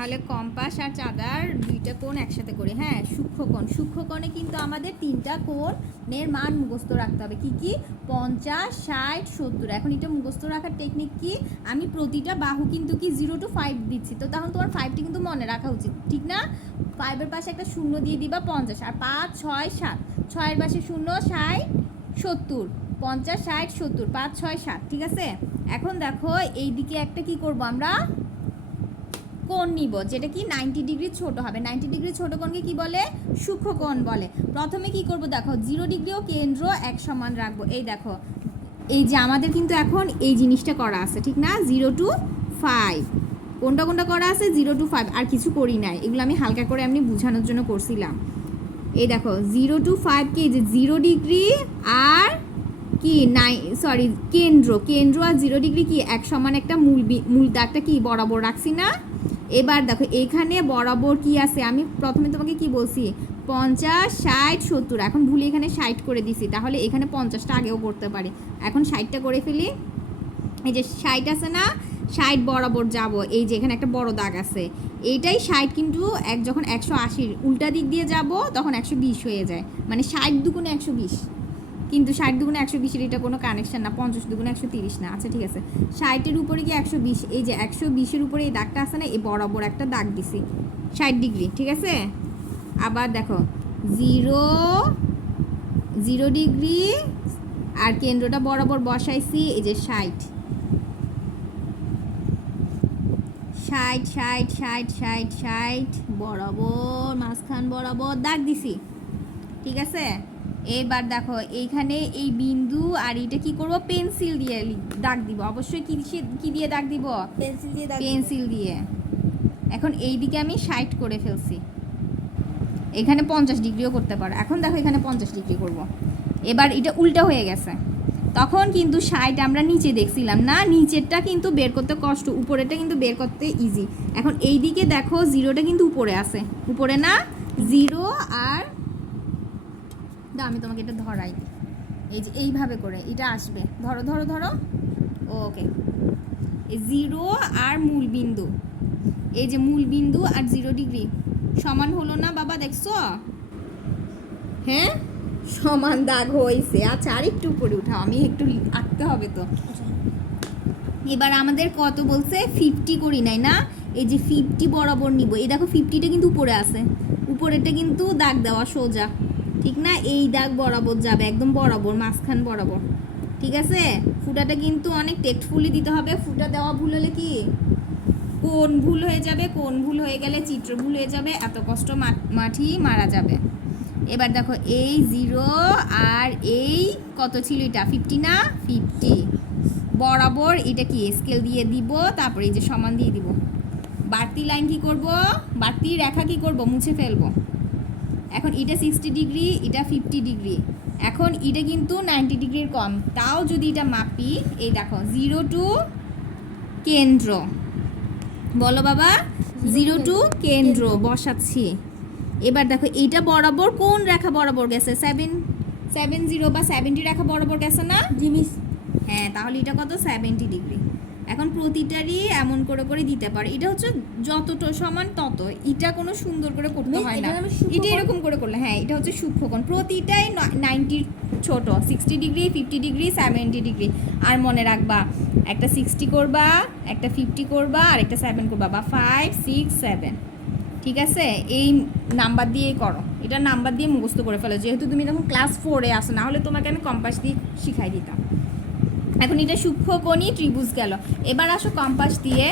তাহলে কম্পাস আর চাঁদার দুইটা কোণ একসাথে করে। হ্যাঁ সূক্ষ্মকোণ সূক্ষ্মকোণে কিন্তু আমাদের তিনটা কোণের মান মুখস্থ রাখতে হবে। কি কি? পঞ্চাশ, ষাট, সত্তর। এখন এটা মুখস্থ রাখার টেকনিক কি? আমি প্রতিটা বাহু কিন্তু কি জিরো টু ফাইভ দিচ্ছি। তো তখন তোমার ফাইভটি কিন্তু মনে রাখা উচিত। ঠিক না? ফাইভের পাশে একটা শূন্য দিয়ে দিবা পঞ্চাশ। আর পাঁচ, ছয়, সাত। ছয়ের পাশে শূন্য, ষাট, সত্তর। পঞ্চাশ, ষাট, সত্তর। পাঁচ, ছয়, সাত। ঠিক আছে? এখন দেখো এই দিকে একটা কি করব আমরা? কোণ নিব, যেটা কি নাইনটি ডিগ্রি ছোট হবে। নাইনটি ডিগ্রি ছোট কোণকে কি বলে? সূক্ষ্ম কোণ বলে। প্রথমে কি করব দেখো জিরো ডিগ্রিও কেন্দ্র এক সমান রাখব। এই দেখো, এই যে আমাদের কিন্তু এখন এই জিনিসটা করা আছে, ঠিক না? জিরো টু ফাইভ কোনটা কোনটা করা আছে? জিরো টু ফাইভ আর কিছু করি নাই। এগুলো আমি হালকা করে এমনি বোঝানোর জন্য করছিলাম। এই দেখো জিরো টু ফাইভ কি যে জিরো ডিগ্রি আর কি? নাই সরি কেন্দ্র। কেন্দ্র আর জিরো ডিগ্রি কি? এক সমান একটা মূল মূল দাগটা কি? বরাবর রাখছি না? এবার দেখো, এখানে বরাবর কি আছে? আমি প্রথমে তোমাকে কি বলছি? পঞ্চাশ, ষাট, সত্তর। এখন ভুলে এখানে ষাট করে দিছি। তাহলে এখানে পঞ্চাশটা আগেও করতে পারি। এখন ষাটটা করে ফেলি। এই যে ষাট আছে না, ষাট বরাবর যাব। এই যে এখানে একটা বড় দাগ আছে। এইটাই ষাট কিন্তু এক যখন একশো আশির উল্টা দিক দিয়ে যাব, তখন একশো বিশ হয়ে যায়। মানে ষাট দুগুণে একশো বিশ। কিন্তু ষাট দুগুণে একশো বিশের এটা কোনো কানেকশন না, পঞ্চাশ দুগুণে একশো তিরিশ না। আচ্ছা ঠিক আছে। ষাটের উপরে কি একশো বিশ? এই যে একশো বিশের উপরে এই দাগটা আছে না, এই বরাবর একটা দাগ দিছি। ষাট ডিগ্রি, ঠিক আছে? আবার দেখো, জিরো জিরো ডিগ্রি, আর কেন্দ্রটা বরাবর বসাইছি, এই যে ষাট। ষাট ষাট ষাট ষাট ষাট, বরাবর, মাঝখান বরাবর দাগ দিছি। ঠিক আছে? এবার দেখো এইখানে এই বিন্দু আর এটা কি করব? পেন্সিল দিয়ে দাগ দিব। অবশ্যই কি দিয়ে- কি দিয়ে দাগ দিব? পেন্সিল দিয়ে দাগ পেন্সিল দিয়ে। এখন এই দিকে আমি ষাট করে ফেলছি। এখানে পঞ্চাশ ডিগ্রিও করতে পারো। এখন দেখো এখানে পঞ্চাশ ডিগ্রি করব। এবার এটা উল্টা হয়ে গেছে। তখন কিন্তু ষাট আমরা নিচে দেখছিলাম না? নিচেরটা কিন্তু বের করতে কষ্ট উপরেটা কিন্তু বের করতে ইজি এখন এই দিকে দেখো জিরোটা কিন্তু উপরে আছে। উপরে না? জিরো আর দাও আমি তোমাকে এটা ধরাই এই যে এইভাবে করে, এটা আসবে। ধরো ধরো ধরো। ওকে। জিরো আর মূল বিন্দু। এই যে মূল বিন্দু আর জিরো ডিগ্রি। সমান হলো না, বাবা, দেখছ? হ্যাঁ? সমান দাগ হয়েছে আচ্ছা আর একটু উপরে উঠাও। আমি একটু আঁকতে হবে তো। এবার আমাদের কত বলছে? ফিফটি করি নাই না? এই যে ফিফটি বরাবর নিব। এই দেখো ফিফটিটা কিন্তু উপরে আছে। উপরেরটা কিন্তু দাগ দেওয়া সোজা। ঠিক না? এই দাগ বরাবর যাবে, একদম বরাবর, মাঝখান বরাবর। ঠিক আছে? ফুটাটা কিন্তু অনেক টেক্টফুলি দিতে হবে। ফুটা দেওয়া ভুল হলে কি? কোন ভুল হয়ে যাবে? কোন ভুল হয়ে গেলে চিত্র ভুল হয়ে যাবে? এত কষ্ট মা- মাটি মারা যাবে। এবার দেখো, এই জিরো আর এই কত ছিল এটা? ফিফটি না? ফিফটি বরাবর এটা কি? স্কেল দিয়ে দিব, তারপরে এই যে সমান দিয়ে দিব। বাড়তি লাইন কি করব? বাড়তি রেখা কি করব? মুছে ফেলব। এখন এটা সিক্সটি ডিগ্রি এটা ফিফটি ডিগ্রি এখন এটা কিন্তু নাইনটি ডিগ্রির কম। তাও যদি এটা মাপি এই দেখো জিরো টু কেন্দ্র। বলো বাবা জিরো টু কেন্দ্র বসাচ্ছি। এবার দেখো এইটা বরাবর কোন রেখা বরাবর গেছে? সেভেন সেভেন জিরো বা সেভেন্টি রেখা বরাবর গেছে না? জিনিস হ্যাঁ তাহলে এটা কত? সেভেন্টি ডিগ্রি এখন প্রতিটারই এমন করে করে দিতে পারে। এটা হচ্ছে যতটা সমান তত। এটা কোনো সুন্দর করে করতে হয় না। এটা এরকম করে করলে হ্যাঁ এটা হচ্ছে সূক্ষ্মকোণ। প্রতিটাই নাইনটি ছোট sixty degree fifty degree seventy degree আর মনে রাখবা একটা সিক্সটি করবা একটা ফিফটি করবা আর একটা সেভেন করবা। বা ফাইভ সিক্স সেভেন ঠিক আছে? এই নাম্বার দিয়েই করো। এটা নাম্বার দিয়ে মুখস্থ করে ফেলো। যেহেতু তুমি তখন ক্লাস ফোরে আসো না হলে তোমাকে আমি কম্পাস দিয়ে শিখাই দিতাম। এখন এটা সূক্ষ্মকণি ত্রিভুজ গেল। এবার আসো কম্পাস দিয়ে